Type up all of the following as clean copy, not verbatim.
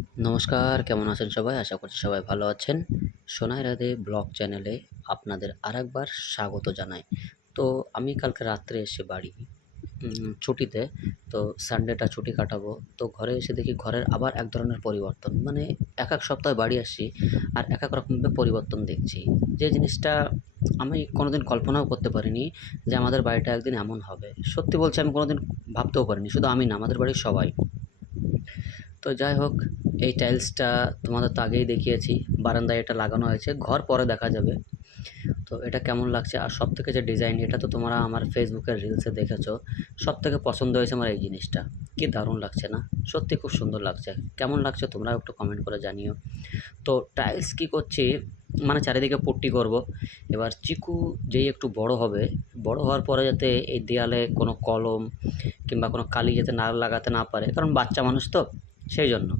নমস্কার, কেমন আছেন সবাই? আশা করছি সবাই ভালো আছেন। সোনাই রাধে ব্লগ চ্যানেলে আপনাদের আরেকবার স্বাগত জানাই। তো আমি কালকে রাত্রে এসে বাড়ি ছুটিতে, তো সানডেটা ছুটি কাটাবো। তো ঘরে এসে দেখি ঘরের আবার এক ধরনের পরিবর্তন। মানে এক সপ্তাহে বাড়ি আসছি আর এক রকমভাবে পরিবর্তন দেখছি। যে জিনিসটা আমি কোনোদিন কল্পনাও করতে পারিনি যে আমাদের বাড়িটা একদিন এমন হবে। সত্যি বলছি, আমি কোনোদিন ভাবতেও পারিনি। শুধু আমি না, আমাদের বাড়ির সবাই। তো যাই হোক, এই টাইলসটা তোমাদের তো আগেই দেখিয়েছি। বারান্দায় এটা লাগানো হয়েছে, ঘর পরে দেখা যাবে। তো এটা কেমন লাগছে, আর সবথেকে যে ডিজাইন, এটা তো তোমরা আমার ফেসবুকের রিলসে দেখেছো। সবথেকে পছন্দ হয়েছে আমার এই জিনিসটা। কি দারুণ লাগছে না? সত্যি খুব সুন্দর লাগছে। কেমন লাগছে তোমরাও একটু কমেন্ট করে জানিও। তো টাইলস কি করছি, মানে চারিদিকে পট্টি করব। এবার চিকু যেই একটু বড় হবে, বড় হওয়ার পরে যাতে এই দেয়ালে কোনো কলম কিংবা কোনো কালি যাতে না লাগাতে না পারে, কারণ বাচ্চা মানুষ তো, সেই জন্য।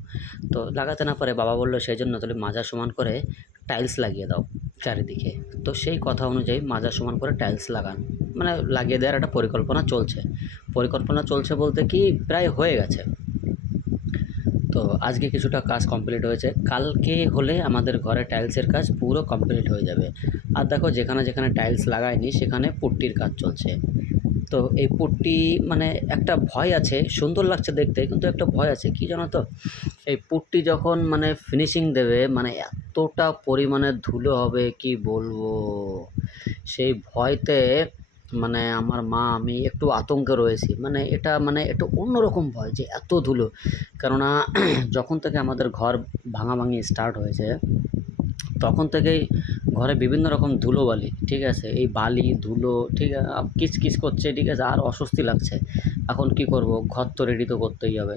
তো লাগাতে না পারে, বাবা বলল সেই জন্য তাহলে মাজা সমান করে টাইলস লাগিয়ে দাও চারিদিকে। তো সেই কথা অনুযায়ী মাজা সমান করে টাইলস লাগান, মানে লাগিয়ে দেওয়ার একটা পরিকল্পনা চলছে বলতে কি প্রায় হয়ে গেছে। তো আজকে কিছুটা কাজ কমপ্লিট হয়েছে, কালকে হলে আমাদের ঘরে টাইলসের কাজ পুরো কমপ্লিট হয়ে যাবে। আর দেখো, যেখানে যেখানে টাইলস লাগায়নি সেখানে পুট্টির কাজ চলছে। তো এই পুট্টি, মানে একটা ভয় আছে, সুন্দর লাগছে দেখতে, কিন্তু একটা ভয় আছে কি জানো তো, এই পুট্টি যখন মানে ফিনিশিং দেবে, মানে এতটা পরিমাণে ধুলো হবে কি বলবো, সেই ভয়তে মানে আমার মা আমি একটু আতঙ্কে রয়েছি। মানে এটা মানে একটু অন্যরকম ভয় যে এত ধুলো। কেননা যখন থেকে আমাদের ঘর ভাঙাভাঙি স্টার্ট হয়েছে, তখন থেকেই ঘরে বিভিন্ন রকম ধুলোবালি, ঠিক আছে? এই বালি, ধুলো, ঠিক কিচকিচ করছে, ঠিক আছে? আর অস্বস্তি লাগছে। এখন কি করব? ঘর তো রেডি তো করতেই হবে।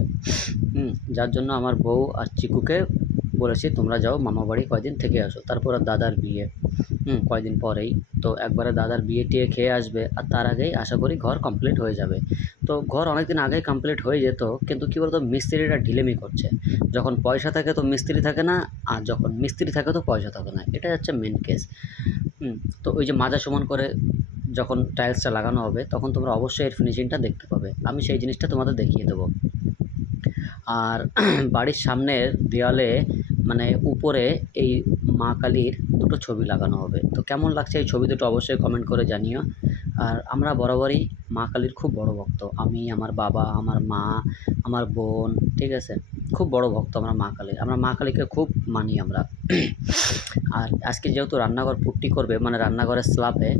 যার জন্য আমার বউ আর চিকুকে বলেছি, তোমরা যাও মামাবাড়ি কয়দিন থেকে আসো। তারপর আর দাদার বিয়ে, কয়দিন পরেই। তো একবারে দাদার বিয়ে-টিয়ে খেয়ে আসবে, আর তার আগেই আশা করি ঘর কমপ্লিট হয়ে যাবে। তো ঘর অনেকদিন আগেই কমপ্লিট হয়ে যেত, কিন্তু কী বলতো, মিস্ত্রিরা ঢিলেমি করছে। যখন পয়সা থাকে তো মিস্ত্রি থাকে না, আর যখন মিস্ত্রি থাকে তো পয়সা থাকে না। এটাই হচ্ছে মেন কেস। হুম, তো ওই যে মাজা সমান করে যখন টাইলসটা লাগানো হবে, তখন তোমরা অবশ্যই এর ফিনিশিংটা দেখতে পাবে। আমি সেই জিনিসটা তোমাদের দেখিয়ে দেবো। আর বাড়ির সামনের দেওয়ালে, মানে উপরে এই মা কালীর দুটো ছবি লাগানো হবে। তো কেমন লাগছে এই ছবি দুটো অবশ্যই কমেন্ট করে জানিও। আর আমরা বরাবরই মা কালীর খুব বড় ভক্ত। আমি, আমার বাবা, আমার মা, আমার বোন, ঠিক আছে? খুব বড় ভক্ত আমরা মা কালীর। আমরা মা কালীকে খুব মানি আমরা। আর আজকে যেহেতু রান্নাঘর পুট্টি করবে, মানে রান্নাঘরের স্ল্যাবে,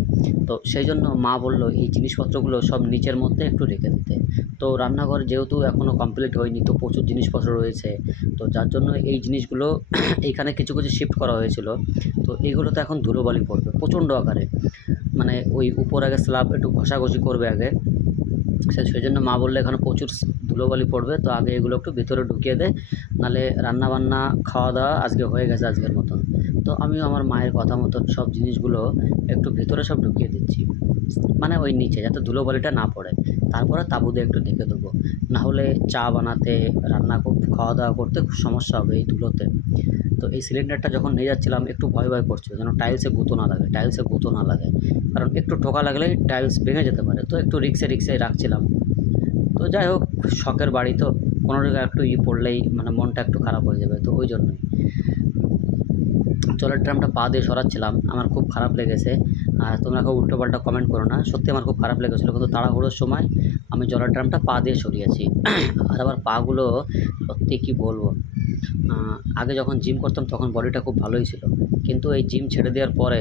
তো সেই জন্য মা বলল এই জিনিসপত্রগুলো সব নিচের মধ্যে একটু রেখে দিতে। তো রান্নাঘর যেহেতু এখনও কমপ্লিট হয়নি, তো প্রচুর জিনিসপত্র রয়েছে। তো যার জন্য এই জিনিসগুলো এইখানে কিছু কিছু শিফট করা হয়েছিল। তো এইগুলোতে এখন ধুলোবালি পড়বে প্রচণ্ড আকারে। মানে ওই উপর আগে স্ল্যাব একটু ঘষাঘষি করবে আগে, সেজন্য মা বললো এখানে প্রচুর ধুলোবালি পড়বে, তো আগে এগুলো একটু ভিতরে ঢুকিয়ে দে, নাহলে রান্নাবান্না খাওয়া দাওয়া আজকে হয়ে গেছে আজকের মতন। তো আমিও আমার মায়ের কথা মতন সব জিনিসগুলো একটু ভিতরে সব ঢুকিয়ে দিচ্ছি, মানে ওই নিচে যাতে ধুলোবালিটা না পড়ে। তারপরে তাঁবু দিয়ে একটু ঢেকে দেবো, না হলে চা বানাতে, খাওয়া দাওয়া করতে খুব সমস্যা হবে এই ধুলোতে। তো এই সিলিন্ডারটা যখন নিয়ে যাচ্ছিলাম একটু ভয় ভয় করছিল, যেন টাইলসে গুঁতো না লাগে। কারণ একটু ঠোকা লাগলেই টাইলস ভেঙে যেতে পারে, তো একটু রিক্সে রাখছিলাম। তো যাই হোক, শখের বাড়ি তো, কোনো জায়গায় একটু পড়লেই মানে মনটা একটু খারাপ হয়ে যাবে, তো ওই জন্যই। জলের ড্রামটা পা দিয়ে সরাচ্ছিলাম, আমার খুব খারাপ লেগেছে। আর তোমরা কেউ উল্টোপাল্টা কমেন্ট করো না, সত্যি আমার খুব খারাপ লেগেছিলো, কিন্তু তাড়াহুড়োর সময় আমি জলের ড্রামটা পা দিয়ে সরিয়েছি। আর আমার পাগুলো সত্যি কী বলবো, আগে যখন জিম করতাম তখন বডিটা খুব ভালোই ছিল, কিন্তু এই জিম ছেড়ে দেওয়ার পরে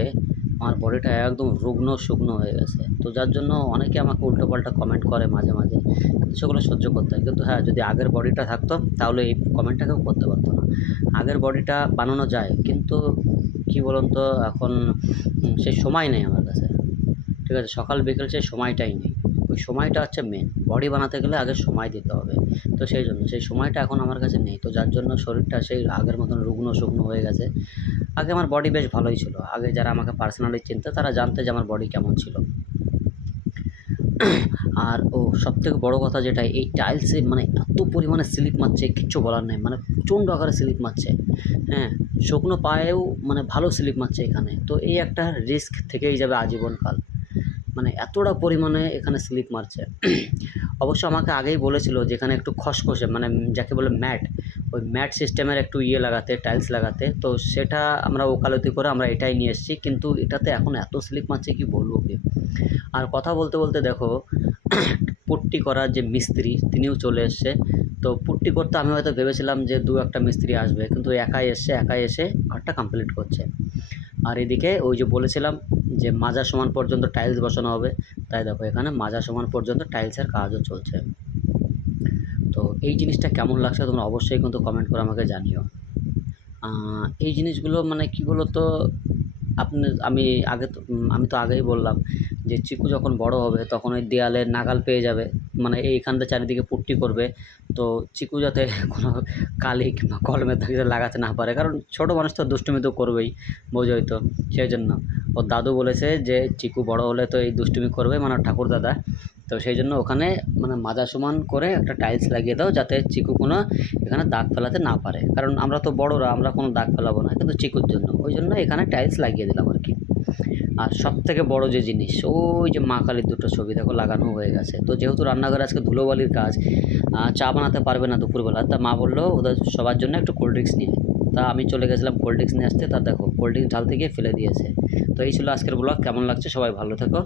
আমার বডিটা একদম রুগ্ন শুকনো হয়ে গেছে। তো যার জন্য অনেকে আমাকে উল্টোপাল্টা কমেন্ট করে মাঝে মাঝে, কিন্তু সেগুলো সহ্য করতে হয়। কিন্তু হ্যাঁ, যদি আগের বডিটা থাকতো তাহলে এই কমেন্টটা কেউ করতে পারতো না। আগের বডিটা বানানো যায়, কিন্তু কী বলুন তো, এখন সেই সময় নেই আমার কাছে। ঠিক আছে, সকাল বিকেল সেই সময়টাই নেই। ওই সময়টা হচ্ছে মেন। বডি বানাতে গেলে আগে সময় দিতে হবে। তো সেই জন্য সেই সময়টা এখন আমার কাছে নেই। তো যার জন্য শরীরটা সেই আগের মতন রুগ্ন শুকনো হয়ে গেছে। আগে আমার বডি বেশ ভালোই ছিল। আগে যারা আমাকে পার্সোনালি চিনতো তারা জানতো যে আমার বডি কেমন ছিল। আর সবথেকে বড় কথা যেটা, এই টাইলসে মানে এত পরিমাণে স্লিপ মারছে, কিচ্ছু বলার নেই। মানে প্রচণ্ড আকারে স্লিপ মারছে। হ্যাঁ, শুকনো পায়েও মানে ভালো স্লিপ মারছে এখানে। তো এই একটা রিস্ক থেকেই যাবে আজীবনকাল। মানে এতটা পরিমাণে এখানে স্লিপ মারছে। অবশ্য আমাকে আগেই বলেছিল যে এখানে একটু খসখসে, মানে যাকে বলে ম্যাট, ওই ম্যাট সিস্টেমের একটু লাগাতে, টাইলস লাগাতে। তো সেটা আমরা ওকালতি করে আমরা এটাই নিয়ে এসেছি, কিন্তু এটাতে এখন এত স্লিপ মারছে কি বলবো কি। আর কথা বলতে বলতে দেখো পুট্টি করার যে মিস্ত্রি তিনিও চলে এসছে। তো পুট্টি করতে আমি হয়তো ভেবেছিলাম যে দু একটা মিস্ত্রি আসবে, কিন্তু একাই এসে ঘরটা কমপ্লিট করছে। আর এদিকে ওই যে বলেছিলাম যে মাজা সমান পর্যন্ত টাইলস বসানো হবে, তাই দেখো এখানে মাজা সমান পর্যন্ত টাইলসের কাজও চলছে। তো এই জিনিসটা কেমন লাগছে তোমরা অবশ্যই কিন্তু কমেন্ট করে আমাকে জানিও। এই জিনিসগুলো মানে কী বলো তো, আমি তো আগেই বললাম যে চিকু যখন বড় হবে তখন ওই দেয়ালে নাগাল পেয়ে যাবে, মানে এইখানটা চারিদিকে পুট্টি করবে। তো চিকু যাতে কোনো কালি কিংবা কলমের দাগ যাতে লাগাতে না পারে, কারণ ছোটো মানুষ তো দুষ্টুমি তো করবেই, বোঝোই তো। সেই জন্য ওর দাদু বলেছে যে চিকু বড় হলে তো এই দুষ্টুমি করবে, মানে ওর ঠাকুরদাদা। তো সেই জন্য ওখানে মানে মাজা সমান করে একটা টাইলস লাগিয়ে দাও, যাতে চিকু কোনো এখানে দাগ ফেলাতে না পারে, কারণ আমরা তো বড়রা, আমরা কোনো দাগ ফেলাবো না, কিন্তু চিকুর জন্য ওই জন্য এখানে টাইলস লাগিয়ে দিলাম আর কি। আর সবথেকে বড় যে জিনিস, ওই যে মা কালীর দুটো ছবি দেখো লাগানো হয়ে গেছে। তো যেহেতু রান্নাঘরে আজকে ধুলোবালির কাজ, চা বানাতে পারবে না দুপুরবেলা, তা মা বললো ওদের সবার জন্য একটু কোল্ড ড্রিঙ্কস নিয়ে। তা আমি চলে গেছিলাম কোল্ড ড্রিঙ্কস নিয়ে আসতে, তা দেখো কোল্ড ড্রিঙ্কস ঢালতে গিয়ে ফেলে দিয়েছে। তো এই ছিল আজকের ব্লগ, কেমন লাগছে সবাই ভালো থেকো।